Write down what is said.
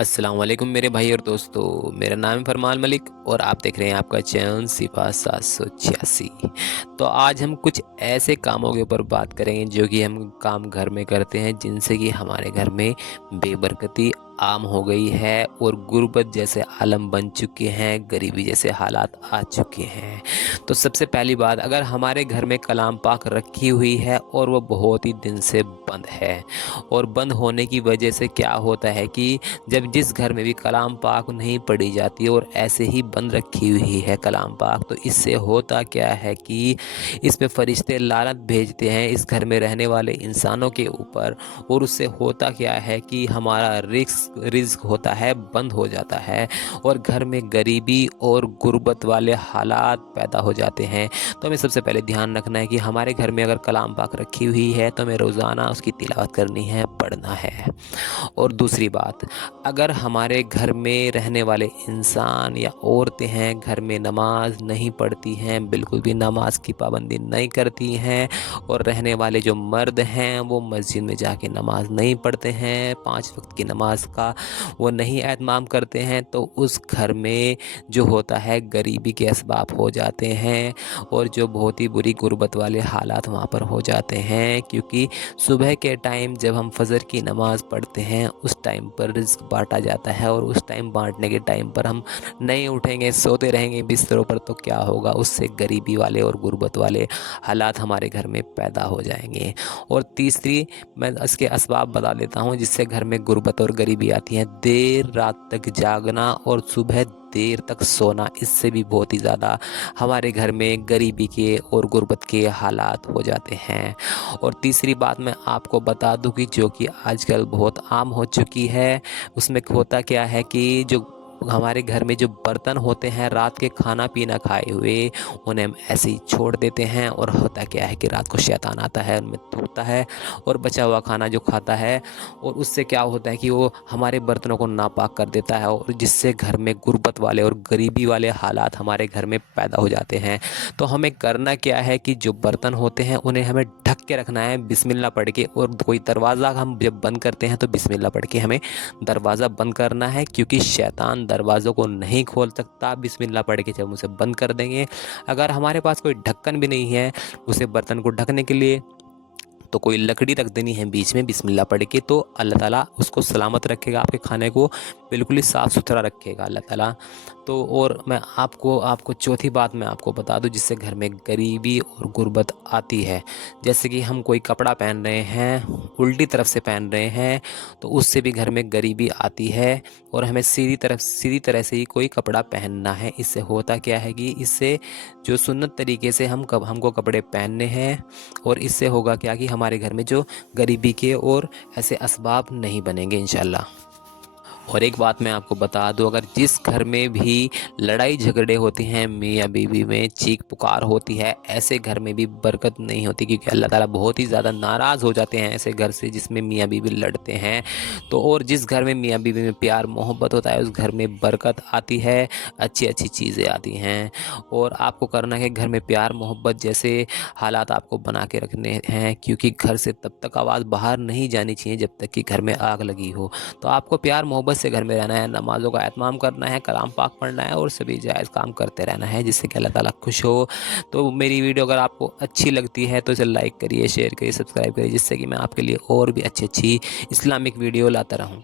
अस्सलाम वालेकुम मेरे भाई और दोस्तों। मेरा नाम है फरमान मलिक और आप देख रहे हैं आपका चैनल सिफा 786। तो आज हम कुछ ऐसे कामों के ऊपर बात करेंगे जो कि हम काम घर में करते हैं, जिनसे कि हमारे घर में बेबरकती आम हो गई है और गुर्बत जैसे आलम बन चुके हैं, गरीबी जैसे हालात आ चुके हैं। तो सबसे पहली बात, अगर हमारे घर में कलाम पाक रखी हुई है और वो बहुत ही दिन से बंद है, और बंद होने की वजह से क्या होता है कि जब जिस घर में भी कलाम पाक नहीं पढ़ी जाती और ऐसे ही बंद रखी हुई है कलाम पाक, तो इससे होता क्या है कि इस पे फरिश्ते लानत भेजते हैं इस घर में रहने वाले इंसानों के ऊपर। और उससे होता क्या है कि हमारा रिस्क होता है बंद हो जाता है और घर में गरीबी और गुर्बत वाले हालात पैदा हो जाते हैं। तो हमें सबसे पहले ध्यान रखना है कि हमारे घर में अगर कलाम पाक रखी हुई है तो हमें रोज़ाना उसकी तिलावत करनी है, पढ़ना है। और दूसरी बात, अगर हमारे घर में रहने वाले इंसान या औरतें हैं, घर में नमाज नहीं पढ़ती हैं, बिल्कुल भी नमाज की पाबंदी नहीं करती हैं, और रहने वाले जो मर्द हैं वो मस्जिद में जाके नमाज नहीं पढ़ते हैं, 5 वक्त की नमाज का वो नहीं एहतमाम करते हैं, तो उस घर में जो होता है गरीबी के असबाब हो जाते हैं और जो बहुत ही बुरी गुर्बत वाले हालात वहाँ पर हो जाते हैं। क्योंकि सुबह के टाइम जब हम फजर की नमाज़ पढ़ते हैं उस टाइम पर रिस्क बांटा जाता है, और उस टाइम बांटने के टाइम पर हम नहीं उठेंगे, सोते रहेंगे बिस्तरों पर, तो क्या होगा, उससे गरीबी वाले और गुर्बत वाले हालात हमारे घर में पैदा हो जाएंगे। और तीसरी, मैं इसके असबाब बता देता हूँ जिससे घर में गुर्बत और गरीबी आती है। देर रात तक जागना और सुबह देर तक सोना, इससे भी बहुत ही ज़्यादा हमारे घर में गरीबी के और गुर्बत के हालात हो जाते हैं। और तीसरी बात मैं आपको बता दूं कि जो कि आजकल बहुत आम हो चुकी है, उसमें होता क्या है कि जो हमारे घर में जो बर्तन होते हैं रात के खाना पीना खाए हुए, उन्हें हम ऐसे ही छोड़ देते हैं, और होता क्या है कि रात को शैतान आता है, उनमें थूकता है और बचा हुआ खाना जो खाता है, और उससे क्या होता है कि वो हमारे बर्तनों को नापाक कर देता है, और जिससे घर में गुर्बत वाले और गरीबी वाले हालात हमारे घर में पैदा हो जाते हैं। तो हमें करना क्या है कि जो बर्तन होते हैं उन्हें हमें ढक के रखना है बिस्मिल्लाह पढ़ के, और कोई दरवाज़ा हम जब बंद करते हैं तो बिस्मिल्लाह पढ़ के हमें दरवाज़ा बंद करना है, क्योंकि शैतान दरवाज़ों को नहीं खोल सकता बिस्मिल्लाह पढ़ के जब हम उसे बंद कर देंगे। अगर हमारे पास कोई ढक्कन भी नहीं है उसे बर्तन को ढकने के लिए, तो कोई लकड़ी रख देनी है बीच में बिस्मिल्लाह पढ़ के, तो अल्लाह ताला उसको सलामत रखेगा, आपके खाने को बिल्कुल ही साफ़ सुथरा रखेगा अल्लाह ताला। तो और मैं आपको चौथी बात मैं आपको बता दूं जिससे घर में गरीबी और गुर्बत आती है। जैसे कि हम कोई कपड़ा पहन रहे हैं, उल्टी तरफ से पहन रहे हैं, तो उससे भी घर में गरीबी आती है, और हमें सीधी तरह से ही कोई कपड़ा पहनना है। इससे होता क्या है कि इससे जो सुन्नत तरीके से हमको कपड़े पहनने हैं, और इससे होगा क्या कि हमारे घर में जो गरीबी के और ऐसे असबाब नहीं बनेंगे इंशाल्लाह। और एक बात मैं आपको बता दूं, अगर जिस घर में भी लड़ाई झगड़े होते हैं, मियाँ बीवी में चीख पुकार होती है, ऐसे घर में भी बरकत नहीं होती, क्योंकि अल्लाह ताला बहुत ही ज़्यादा नाराज़ हो जाते हैं ऐसे घर से जिसमें मियाँ बीवी लड़ते हैं। तो और जिस घर में मियाँ बीवी में प्यार मोहब्बत होता है उस घर में बरकत आती है, अच्छी अच्छी चीज़ें आती हैं। और आपको करना है घर में प्यार मोहब्बत जैसे हालात आपको बना के रखने हैं, क्योंकि घर से तब तक आवाज़ बाहर नहीं जानी चाहिए जब तक कि घर में आग लगी हो। तो आपको प्यार मोहब्बत से घर में रहना है, नमाज़ों का एहतमाम करना है, कलाम पाक पढ़ना है, और सभी जायज़ काम करते रहना है जिससे कि अल्लाह ताला खुश हो। तो मेरी वीडियो अगर आपको अच्छी लगती है तो इसे लाइक करिए, शेयर करिए, सब्सक्राइब करिए, जिससे कि मैं आपके लिए और भी अच्छी अच्छी इस्लामिक वीडियो लाता रहूँ।